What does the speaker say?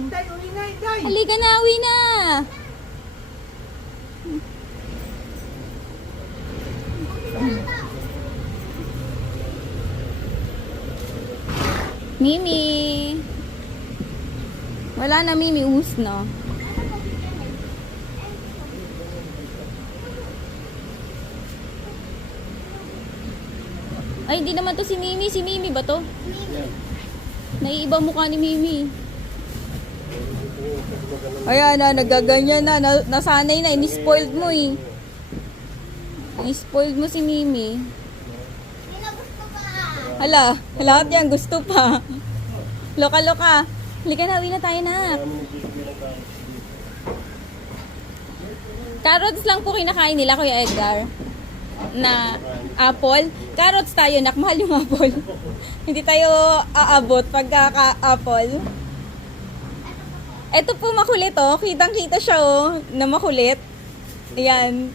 Inday, uwi na, Inday. Halika na, uwi na. Mimi. Wala na, Mimi. Us na. Ay, hindi naman to si Mimi. Si Mimi ba to? Naiiba mukha ni Mimi. Ayan na, nagaganyan na. Nasanay na. Ini-spoiled mo eh. Ini-spoiled mo si Mimi. Hala, lahat yan gusto pa. Loka-loka. Halika na, uwi na tayo na. Carrots lang po kinakain nila, Kuya Edgar. Na apple. Carrots tayo, nak. Mahal yung apple. Hindi tayo aabot pagka-apple. Ito po makulit, oh. Kitang-kita siya, oh. Na makulit. Ayan.